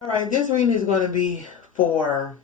Alright, this reading is going to be for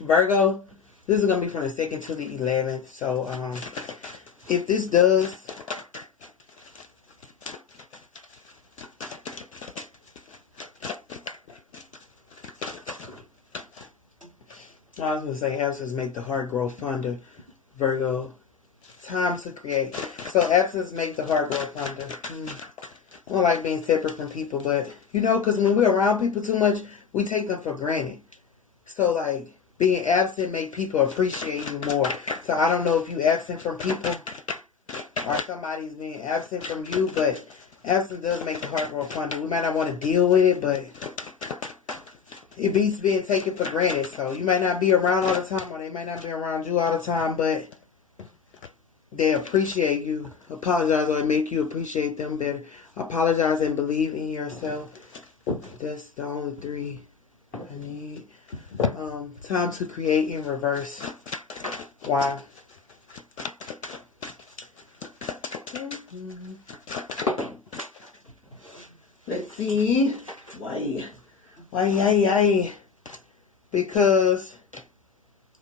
Virgo. This is going to be from the 2nd to the 11th. So, if this does, I was going to say, absence make the heart grow fonder. Virgo, time to create. So, absence make the heart grow fonder. I don't like being separate from people, but, you know, because when we're around people too much, we take them for granted. So, like, being absent make people appreciate you more. So, I don't know if you absent from people or somebody's being absent from you, but absence does make the heart grow fonder. We might not want to deal with it, but it beats being taken for granted. So, you might not be around all the time, or they might not be around you all the time, but they appreciate you. Apologize or make you appreciate them better. Apologize and believe in yourself. That's the only 3 I need. Time to create in reverse. Why? Let's see. Why? Because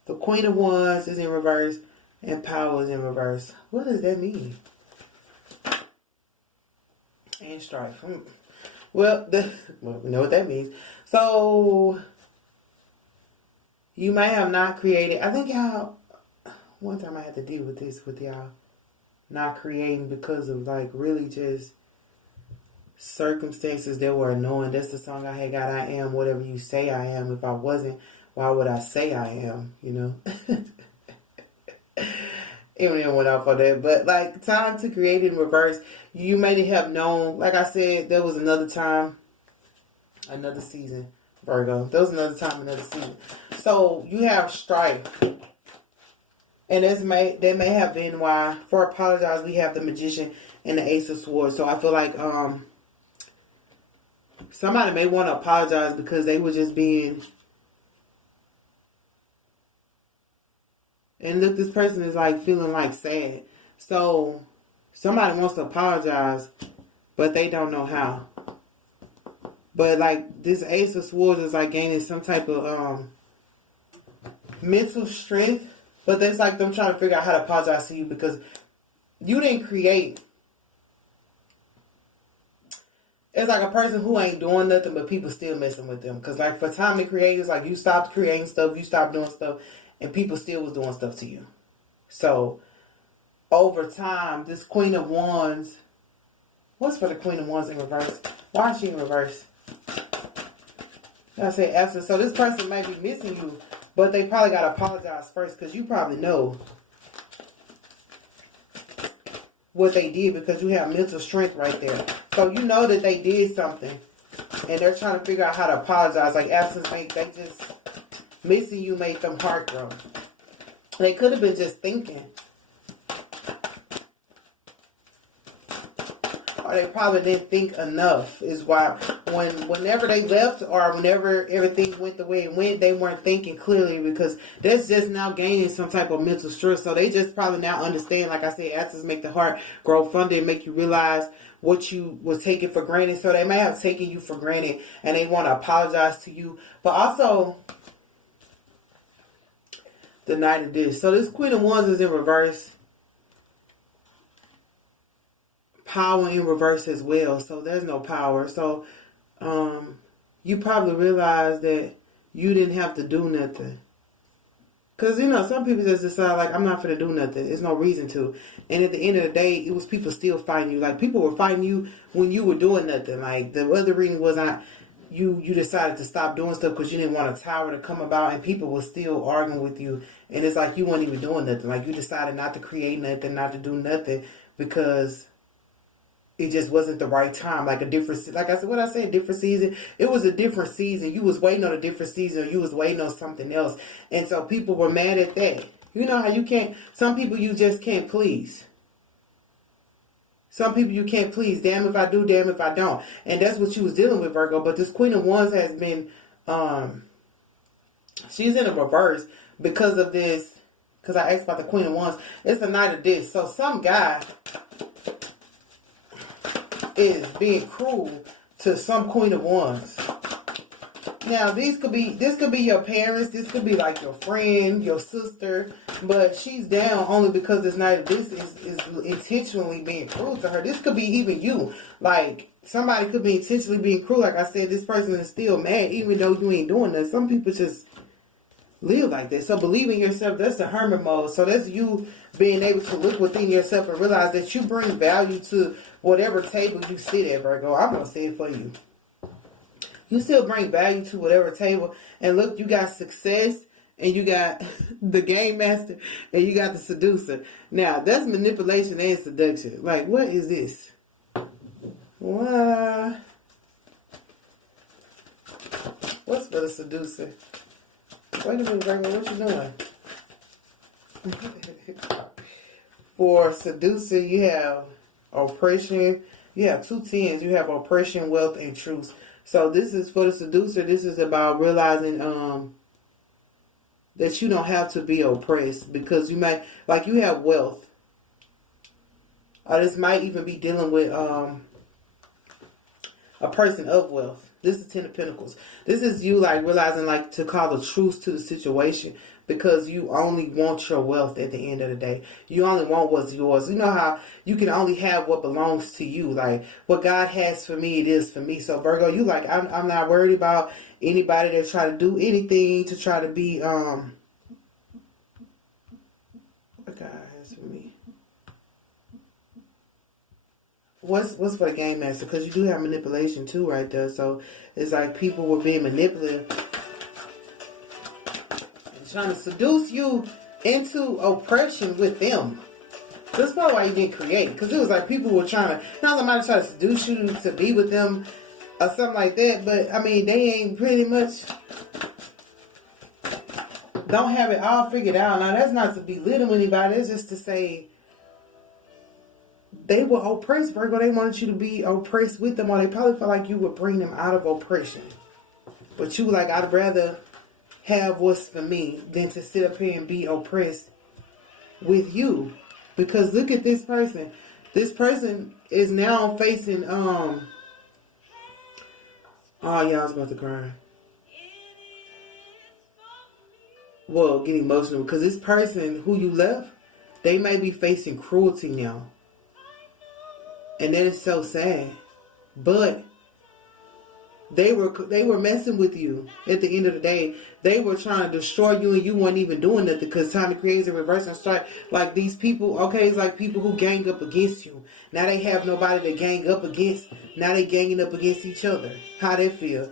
the Queen of Wands is in reverse and Power is in reverse. What does that mean? And strife. Well, we know what that means. So, you may have not created. I think y'all, one time I had to deal with this with y'all. Not creating because of like really just circumstances that were annoying. That's the song I had got. I am whatever you say I am. If I wasn't, why would I say I am? You know? Even went out for that, but like time to create in reverse. You may have known, like I said, there was another time, another season, Virgo. There was another time, another season. So you have strife, and that may have been why. For apologize, we have the Magician and the Ace of Swords. So I feel like somebody may want to apologize because they were just being. And look, this person is like feeling like sad. So somebody wants to apologize, but they don't know how. But like this Ace of Swords is like gaining some type of mental strength. But that's like them trying to figure out how to apologize to you because you didn't create. It's like a person who ain't doing nothing, but people still messing with them. Because like for time to create, it's like you stopped creating stuff, you stopped doing stuff. And people still was doing stuff to you. So, over time, this Queen of Wands. What's for the Queen of Wands in reverse? Why is she in reverse? I say absent. So, this person may be missing you. But they probably got to apologize first. Because you probably know what they did. Because you have mental strength right there. So, you know that they did something. And they're trying to figure out how to apologize. Like absence, they just... Missing you made them heart grow. They could have been just thinking. Or they probably didn't think enough. Is why whenever they left or whenever everything went the way it went, they weren't thinking clearly because that's just now gaining some type of mental stress. So they just probably now understand, like I said, absence make the heart grow fonder and make you realize what you was taking for granted. So they may have taken you for granted and they want to apologize to you. But also... the Knight of Discs. So this Queen of Wands is in reverse. Power in reverse as well. So there's no power. So you probably realize that you didn't have to do nothing. Because, you know, some people just decide, like, I'm not going to do nothing. There's no reason to. And at the end of the day, it was people still fighting you. Like, people were fighting you when you were doing nothing. Like, the other reason was not... You decided to stop doing stuff because you didn't want a tower to come about and people were still arguing with you. And it's like you weren't even doing nothing. Like you decided not to create nothing, not to do nothing because it just wasn't the right time. Like a different, like I said, what I said, different season. It was a different season. You was waiting on a different season. Or you was waiting on something else. And so people were mad at that. You know how you can't, some people you just can't please. Some people you can't please. Damn if I do, damn if I don't. And that's what she was dealing with, Virgo. But this Queen of Wands has been, she's in a reverse because of this. Because I asked about the Queen of Wands. It's the Knight of Discs. So some guy is being cruel to some Queen of Wands. Now, this could be your parents. This could be like your friend, your sister. But she's down only because this is intentionally being cruel to her. This could be even you. Like, somebody could be intentionally being cruel. Like I said, this person is still mad even though you ain't doing that. Some people just live like that. So believe in yourself. That's the hermit mode. So that's you being able to look within yourself and realize that you bring value to whatever table you sit at, Virgo. I'm going to say it for you. You still bring value to whatever table. And look, you got success, and you got the game master, and you got the seducer. Now, that's manipulation and seduction. Like, what is this? What? What's for the seducer? Wait a minute, Virgo, what you doing? For seducer, you have oppression. You have 2 tens. You have oppression, wealth, and truth. So this is for the seducer. This is about realizing that you don't have to be oppressed because you might, like, you have wealth. This might even be dealing with a person of wealth. This is 10 of Pentacles. This is you, like, realizing, like, to call the truth to the situation because you only want your wealth at the end of the day. You only want what's yours. You know how you can only have what belongs to you. Like, what God has for me, it is for me. So, Virgo, you like, I'm not worried about anybody that try to do anything to try to be, what God has for me. What's for the game master? Because you do have manipulation too right there. So it's like people were being manipulative and trying to seduce you into oppression with them. That's probably why you didn't create. Because it was like people were trying to, not somebody try to seduce you to be with them or something like that. But I mean, they ain't pretty much, don't have it all figured out. Now that's not to belittle anybody. It's just to say, they were oppressed, Virgo. They wanted you to be oppressed with them, or they probably felt like you would bring them out of oppression. But you were like, I'd rather have what's for me than to sit up here and be oppressed with you. Because look at this person. This person is now facing, oh, yeah, I was about to cry. Well, get emotional. Because this person who you left, they may be facing cruelty now. And that is so sad. But they were messing with you at the end of the day. They were trying to destroy you and you weren't even doing nothing because time to create a reverse and strike. Like these people, okay, it's like people who gang up against you. Now they have nobody to gang up against. Now they ganging up against each other. How they feel?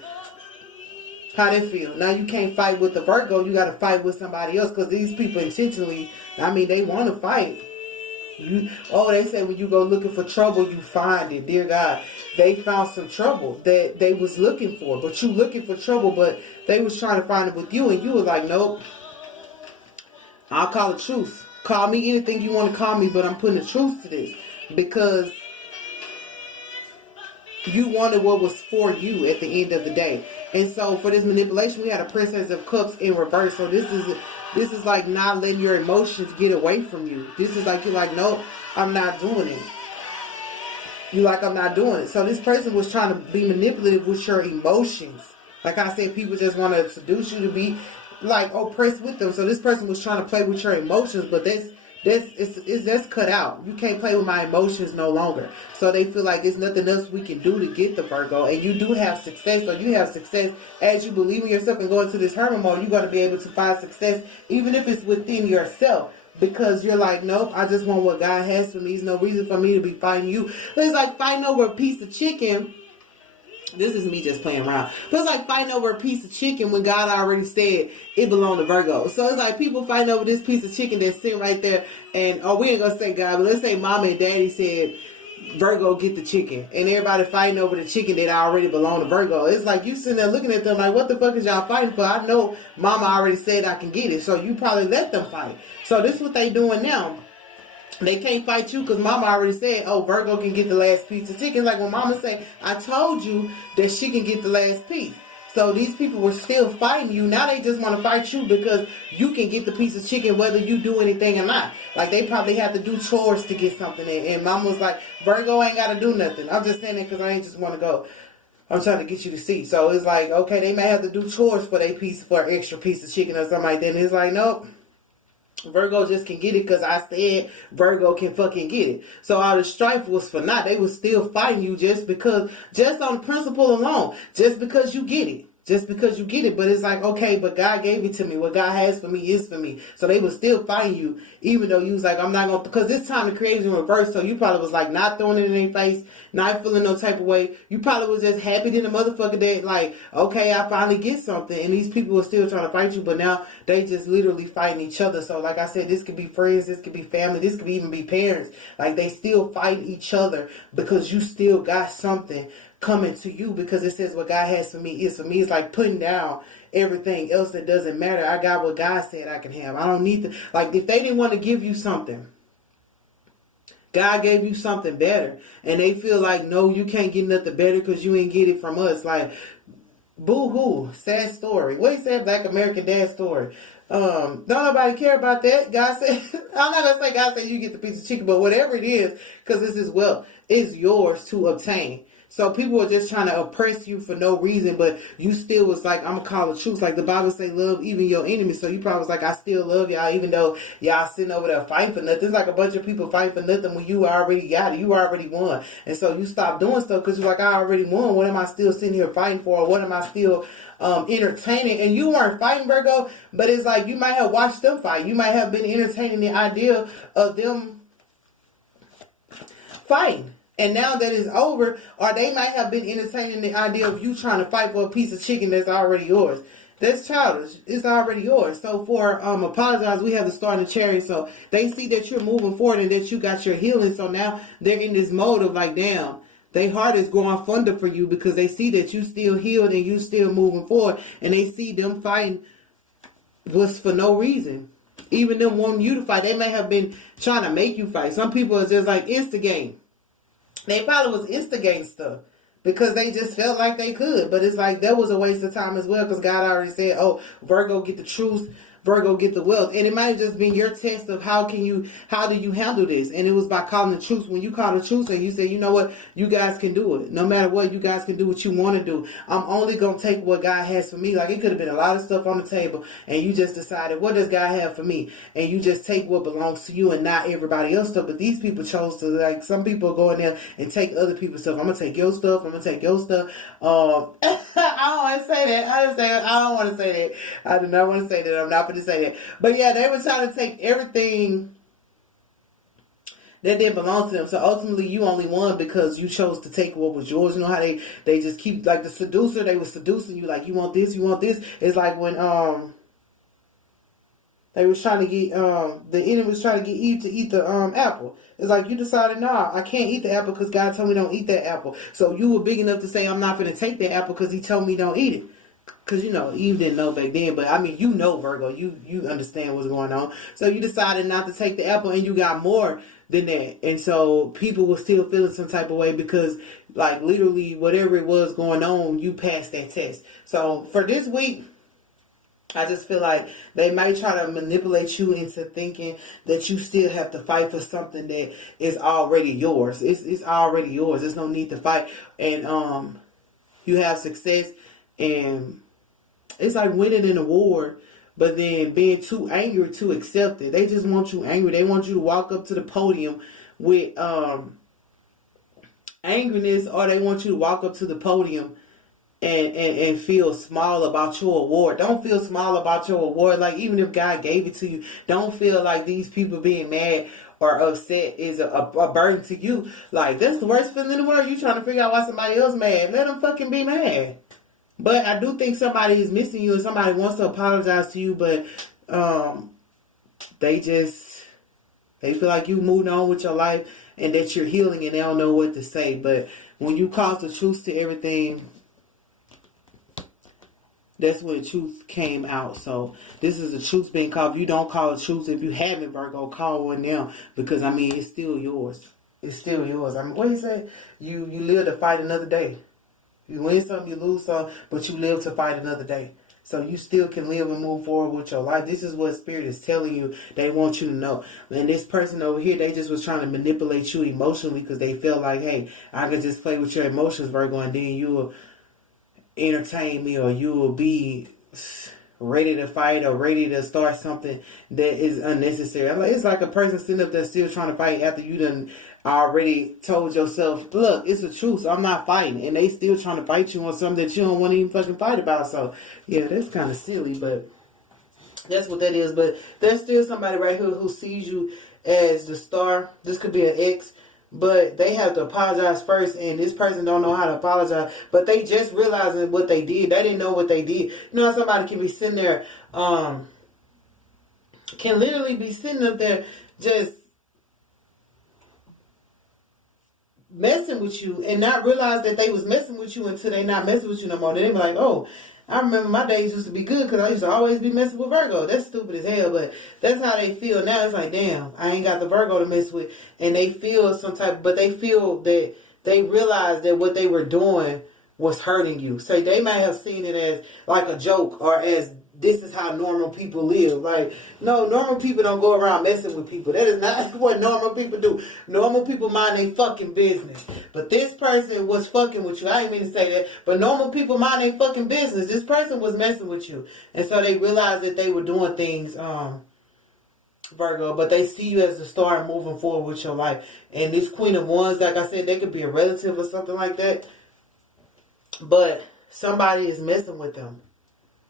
How they feel? Now you can't fight with the Virgo. You got to fight with somebody else because these people intentionally, I mean, they want to fight. They say when you go looking for trouble, you find it. Dear God, they found some trouble that they was looking for. But you looking for trouble, but they was trying to find it with you. And you were like, nope, I'll call it truth. Call me anything you want to call me, but I'm putting the truth to this. Because you wanted what was for you at the end of the day. And so for this manipulation, we had a Princess of Cups in reverse. So this is like not letting your emotions get away from you. This is like, you're like, nope, I'm not doing it. You're like, I'm not doing it. So this person was trying to be manipulative with your emotions. Like I said, people just want to seduce you to be like oppressed with them. So this person was trying to play with your emotions, but that's cut out. You can't play with my emotions no longer. So they feel like there's nothing else we can do to get the Virgo. And you do have success. So you have success as you believe in yourself and go into this hermit mode. You're going to be able to find success even if it's within yourself. Because you're like, nope, I just want what God has for me. There's no reason for me to be fighting you. It's like fighting over a piece of chicken. This is me just playing around. But it's like fighting over a piece of chicken when God already said it belonged to Virgo. So it's like people fighting over this piece of chicken that's sitting right there. And, we ain't going to say God, but let's say Mama and Daddy said, Virgo, get the chicken. And everybody fighting over the chicken that already belonged to Virgo. It's like you sitting there looking at them like, what the fuck is y'all fighting for? I know Mama already said I can get it. So you probably let them fight. So this is what they doing now. They can't fight you because Mama already said, oh, Virgo can get the last piece of chicken. Like when Mama say, I told you that she can get the last piece. So these people were still fighting you. Now they just want to fight you because you can get the piece of chicken whether you do anything or not. Like they probably have to do chores to get something in. And Mama was like, Virgo ain't got to do nothing. I'm just saying that because I ain't just want to go I'm trying to get you to see. So it's like, okay, they may have to do chores for their piece, for an extra piece of chicken or something like that. And it's like, nope. Virgo just can get it because I said Virgo can fucking get it. So all the strife was for naught. They was still fighting you just because, just on principle alone, just because you get it. Just because you get it. But it's like, okay, but God gave it to me. What God has for me is for me. So they was still fighting you, even though you was like, I'm not going to, because this time the creation in reverse. So you probably was like not throwing it in their face, not feeling no type of way. You probably was just happy than a motherfucker that like, okay, I finally get something. And these people were still trying to fight you, but now they just literally fighting each other. So like I said, this could be friends, this could be family, this could even be parents. Like they still fight each other because you still got something coming to you, because it says what God has for me is for me. It's like putting down everything else that doesn't matter. I got what God said I can have. I don't need to, like, if they didn't want to give you something, God gave you something better, and they feel like, no, you can't get nothing better because you ain't get it from us. Like, boo-hoo, sad story. What he said, Black American Dad story. Don't nobody care about that. God said, I'm not gonna say God said you get the piece of chicken, but whatever it is, because this is wealth, it's yours to obtain. So people are just trying to oppress you for no reason, but you still was like, I'm going to call the truth. Like the Bible say, love even your enemies. So you probably was like, I still love y'all, even though y'all sitting over there fighting for nothing. It's like a bunch of people fighting for nothing when you already got it. You already won. And so you stop doing stuff because you're like, I already won. What am I still sitting here fighting for? Or what am I still entertaining? And you weren't fighting, Virgo, but it's like you might have watched them fight. You might have been entertaining the idea of them fighting. And now that it's over, or they might have been entertaining the idea of you trying to fight for a piece of chicken that's already yours. That's childish. It's already yours. So for apologize, we have the star and the chariot. So they see that you're moving forward and that you got your healing. So now they're in this mode of like, damn, their heart is growing fonder for you because they see that you still healed and you still moving forward. And they see them fighting was for no reason. Even them wanting you to fight, they may have been trying to make you fight. Some people are just like instigating. They probably was instigating stuff because they just felt like they could. But it's like that was a waste of time as well, because God already said, oh, Virgo get the truth, Virgo get the wealth. And it might have just been your test of how do you handle this? And it was by calling the truth. When you call the truth and you say, you know what, you guys can do it. No matter what, you guys can do what you want to do. I'm only going to take what God has for me. Like it could have been a lot of stuff on the table and you just decided, what does God have for me? And you just take what belongs to you and not everybody else stuff. But these people chose to, like, some people go in there and take other people's stuff. I'm going to take your stuff. I'm going to take your stuff. I don't want to say that. I don't want to say that. I do not want to say that. I'm not to say that. But yeah, they were trying to take everything that didn't belong to them. So ultimately you only won because you chose to take what was yours. You know how they just keep, like the seducer, they were seducing you like, you want this, you want this. It's like when they was trying to get the enemy was trying to get Eve to eat the apple. It's like you decided, nah, I can't eat the apple because God told me don't eat that apple. So you were big enough to say, I'm not going to take that apple because he told me don't eat it. Because, you know, Eve didn't know back then. But, I mean, you know, Virgo. You understand what's going on. So, you decided not to take the apple and you got more than that. And so, people were still feeling some type of way because, like, literally, whatever it was going on, you passed that test. So, for this week, I just feel like they might try to manipulate you into thinking that you still have to fight for something that is already yours. It's already yours. There's no need to fight. And you have success and it's like winning an award, but then being too angry to accept it. They just want you angry. They want you to walk up to the podium with angriness, or they want you to walk up to the podium and feel small about your award. Don't feel small about your award. Like, even if God gave it to you, don't feel like these people being mad or upset is a burden to you. Like, that's the worst feeling in the world. You trying to figure out why somebody else mad. Let them fucking be mad. But I do think somebody is missing you and somebody wants to apologize to you, but they feel like you moved on with your life and that you're healing and they don't know what to say. But when you cause the truth to everything, that's when the truth came out. So this is the truth being called. If you don't call the truth, if you haven't, Virgo, call one now, because I mean, it's still yours. It's still yours. I mean, what he said? You live to fight another day. You win some, you lose some, but you live to fight another day. So you still can live and move forward with your life. This is what Spirit is telling you. They want you to know. And this person over here, they just was trying to manipulate you emotionally because they felt like, hey, I could just play with your emotions, Virgo, and then you'll entertain me, or you will be ready to fight or ready to start something that is unnecessary. It's like a person sitting up there still trying to fight after you done already told yourself, look, it's the truth, I'm not fighting, and they still trying to fight you on something that you don't want to even fucking fight about. So yeah, that's kind of silly, but that's what that is. But there's still somebody right here who sees you as the star. This could be an ex, but they have to apologize first, and this person don't know how to apologize, but they just realizing what they did. They didn't know what they did. You know, somebody can be sitting there, can literally be sitting up there just messing with you and not realize that they was messing with you until they not messing with you no more. Then they be like, oh, I remember my days used to be good because I used to always be messing with Virgo. That's stupid as hell, but that's how they feel now. It's like, damn, I ain't got the Virgo to mess with. And they feel some type, but they feel that they realize that what they were doing was hurting you. So they might have seen it as like a joke, or as this is how normal people live. Like, no, normal people don't go around messing with people. That is not what normal people do. Normal people mind their fucking business. But this person was fucking with you. I didn't mean to say that. But normal people mind their fucking business. This person was messing with you. And so they realized that they were doing things, Virgo, but they see you as a star moving forward with your life. And this Queen of Wands, like I said, they could be a relative or something like that. But somebody is messing with them.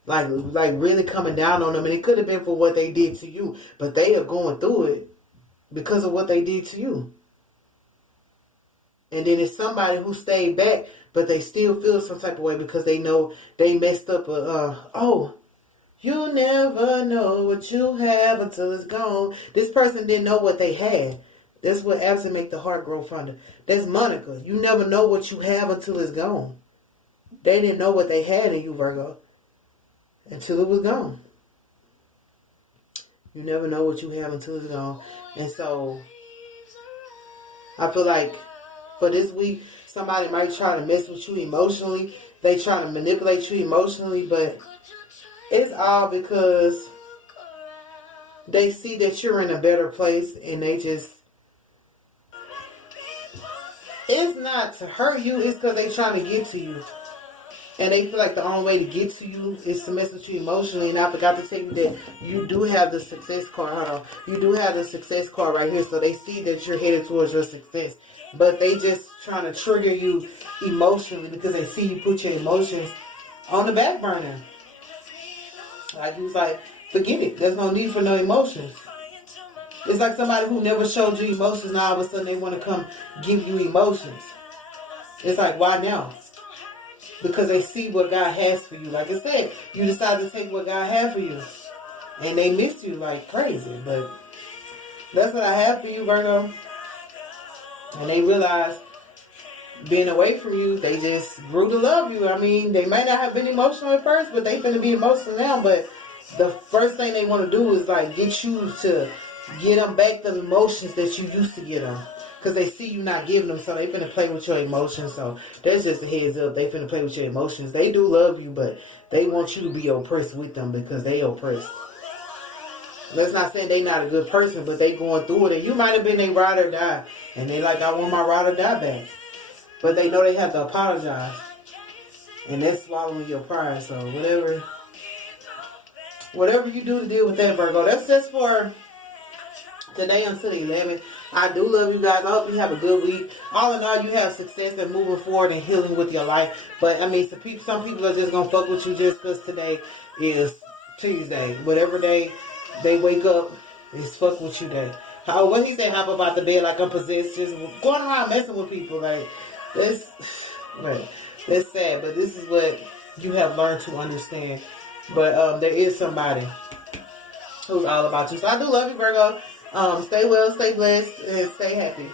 Like really coming down on them. And it could have been for what they did to you. But they are going through it because of what they did to you. And then it's somebody who stayed back, but they still feel some type of way because they know they messed up. You never know what you have until it's gone. This person didn't know what they had. That's what absent make the heart grow fonder. That's Monica. You never know what you have until it's gone. They didn't know what they had in you, Virgo, until it was gone. You never know what you have until it's gone. And so I feel like for this week, somebody might try to mess with you emotionally. They try to manipulate you emotionally, but it's all because they see that you're in a better place, and they just, it's not to hurt you, it's because they're trying to get to you. And they feel like the only way to get to you is to mess with you emotionally. And I forgot to tell you that you do have the success card. Hold on. You do have the success card right here. So they see that you're headed towards your success. But they just trying to trigger you emotionally because they see you put your emotions on the back burner. Like, you was like, forget it. There's no need for no emotions. It's like somebody who never showed you emotions. Now all of a sudden they want to come give you emotions. It's like, why now? Because they see what God has for you. Like I said, you decided to take what God had for you. And they miss you like crazy. But that's what I have for you, Virgo. And they realize being away from you, they just grew to love you. I mean, they might not have been emotional at first, but they finna be emotional now. But the first thing they want to do is like get you to get them back the emotions that you used to get them. Because they see you not giving them, so they finna play with your emotions. So that's just a heads up. They finna play with your emotions. They do love you, but they want you to be oppressed with them because they oppressed. That's not saying they not a good person, but they going through it. And you might have been a ride or die. And they like, I want my ride or die back. But they know they have to apologize. And that's swallowing your pride. So whatever you do to deal with that, Virgo, that's just for today until the 11th. I do love you guys. I hope you have a good week. All in all, you have success and moving forward and healing with your life. But, I mean, some people are just going to fuck with you just because today is Tuesday. Whatever day they wake up, it's fuck with you day. What he said, hop up out the bed like I'm possessed, just going around messing with people. Like, that's sad. But this is what you have learned to understand. But there is somebody who's all about you. So I do love you, Virgo. Stay well, stay blessed, and stay happy.